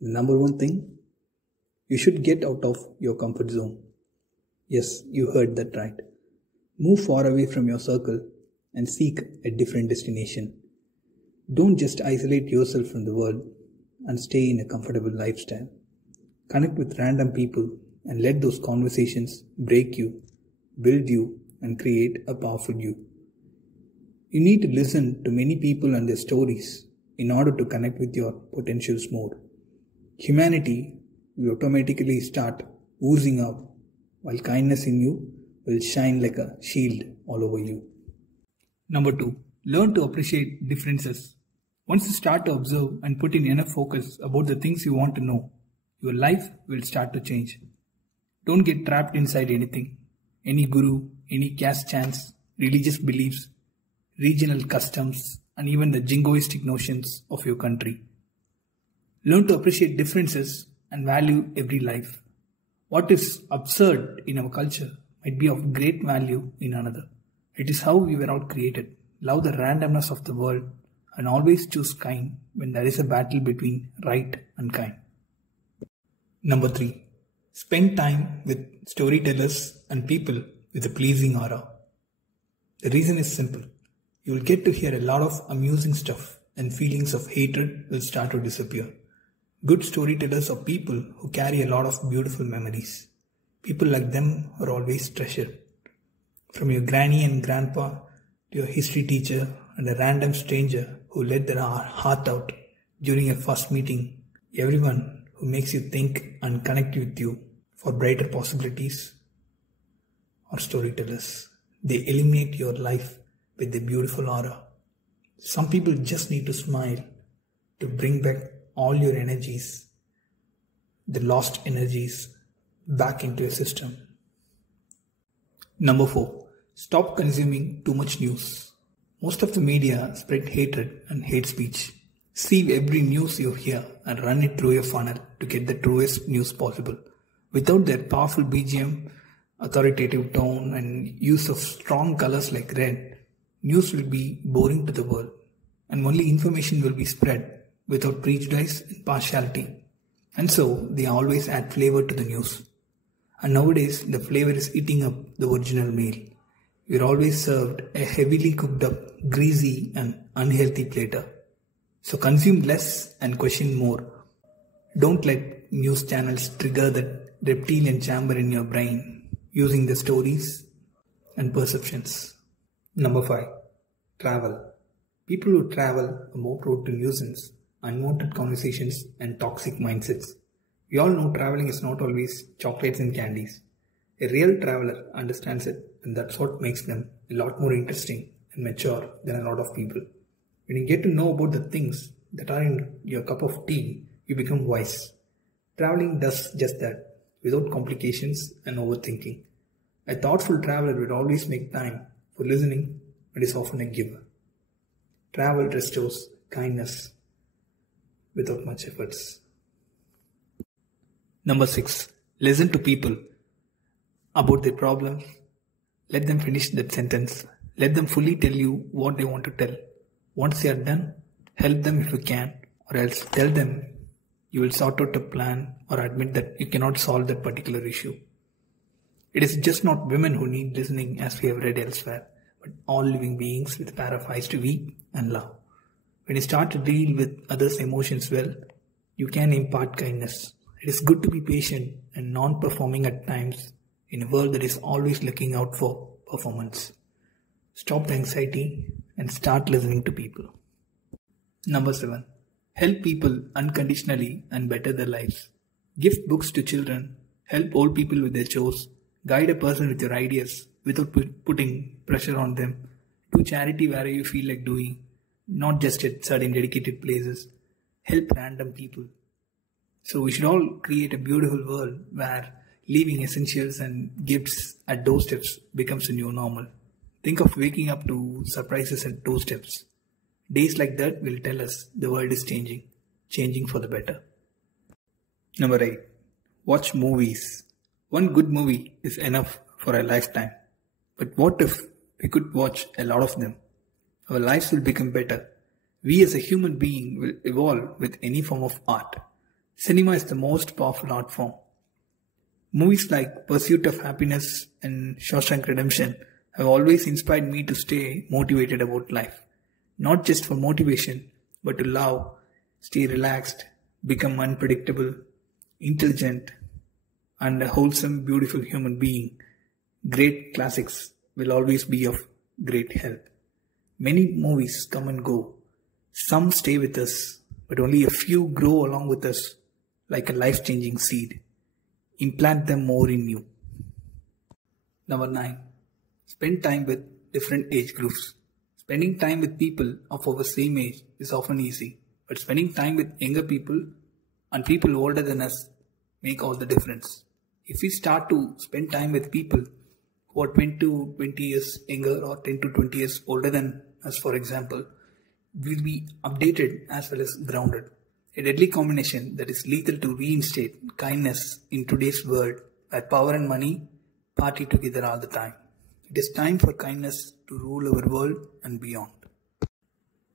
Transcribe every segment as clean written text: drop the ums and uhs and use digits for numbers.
Number one thing, you should get out of your comfort zone. Yes, you heard that right. Move far away from your circle and seek a different destination. Don't just isolate yourself from the world and stay in a comfortable lifestyle. Connect with random people and let those conversations break you, build you, and create a powerful you. You need to listen to many people and their stories in order to connect with your potentials more. Humanity will automatically start oozing out, while kindness in you will shine like a shield all over you. Number two, learn to appreciate differences. Once you start to observe and put in enough focus about the things you want to know, your life will start to change. Don't get trapped inside anything, any guru, any caste chants, religious beliefs, regional customs, and even the jingoistic notions of your country. Learn to appreciate differences and value every life. What is absurd in our culture might be of great value in another. It is how we were all created. Love the randomness of the world and always choose kind when there is a battle between right and kind. Number three, spend time with storytellers and people with a pleasing aura. The reason is simple. You will get to hear a lot of amusing stuff and feelings of hatred will start to disappear. Good storytellers are people who carry a lot of beautiful memories. People like them are always treasured. From your granny and grandpa to your history teacher and a random stranger who let their heart out during a first meeting, everyone who makes you think and connect with you for brighter possibilities are storytellers. They illuminate your life with a beautiful aura. Some people just need to smile to bring back all your energies, the lost energies, back into your system. Number four, stop consuming too much news. Most of the media spread hatred and hate speech. Sieve every news you hear and run it through your funnel to get the truest news possible. Without their powerful BGM, authoritative tone, and use of strong colors like red, news will be boring to the world, and only information will be spread without prejudice and partiality. And so, they always add flavor to the news. And nowadays, the flavor is eating up the original meal. We're always served a heavily cooked up, greasy and unhealthy platter. So consume less and question more. Don't let news channels trigger that reptilian chamber in your brain using the stories and perceptions. Number 5. Travel. People who travel are more prone to nuisance, unwanted conversations and toxic mindsets. We all know traveling is not always chocolates and candies. A real traveler understands it, and that's what makes them a lot more interesting and mature than a lot of people. When you get to know about the things that are in your cup of tea, you become wise. Traveling does just that, without complications and overthinking. A thoughtful traveler will always make time for listening, but is often a giver. Travel restores kindness without much efforts. Number 6. Listen to people about their problems. Let them finish that sentence. Let them fully tell you what they want to tell. Once they are done, help them if you can, or else tell them you will sort out a plan or admit that you cannot solve that particular issue. It is just not women who need listening, as we have read elsewhere, but all living beings with a pair of eyes to weep and love. When you start to deal with others' emotions well, you can impart kindness. It is good to be patient and non-performing at times in a world that is always looking out for performance. Stop the anxiety and start listening to people. Number 7. Help people unconditionally and better their lives. Gift books to children. Help old people with their chores. Guide a person with your ideas without putting pressure on them. Do charity wherever you feel like doing, not just at certain dedicated places. Help random people. So we should all create a beautiful world where leaving essentials and gifts at doorsteps becomes a new normal. Think of waking up to surprises at doorsteps. Days like that will tell us the world is changing for the better. Number 8. Watch movies. One good movie is enough for a lifetime. But what if we could watch a lot of them? Our lives will become better. We as a human being will evolve with any form of art. Cinema is the most powerful art form. Movies like Pursuit of Happiness and Shawshank Redemption have always inspired me to stay motivated about life. Not just for motivation, but to love, stay relaxed, become unpredictable, intelligent, and a wholesome, beautiful human being. Great classics will always be of great help. Many movies come and go. Some stay with us, but only a few grow along with us like a life-changing seed. Implant them more in you. Number 9. Spend time with different age groups. Spending time with people of our same age is often easy, but spending time with younger people and people older than us make all the difference. If we start to spend time with people who are 10 to 20 years younger or 10 to 20 years older than us, for example, we'll be updated as well as grounded. A deadly combination that is lethal to reinstate kindness in today's world where power and money party together all the time. It is time for kindness to rule our world and beyond.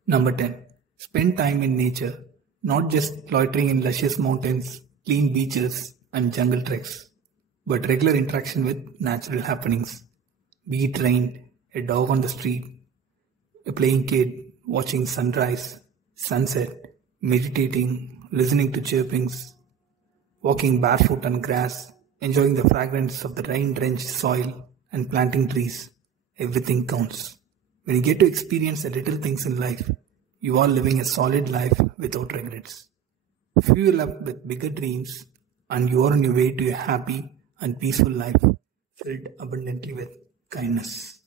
Number 10. Spend time in nature, not just loitering in luscious mountains, clean beaches and jungle treks, but regular interaction with natural happenings. Be it rain, a dog on the street, a playing kid, watching sunrise, sunset, meditating, listening to chirpings, walking barefoot on grass, enjoying the fragrance of the rain-drenched soil and planting trees. Everything counts. When you get to experience the little things in life, you are living a solid life without regrets. Fuel up with bigger dreams and you are on your way to a happy and peaceful life filled abundantly with kindness.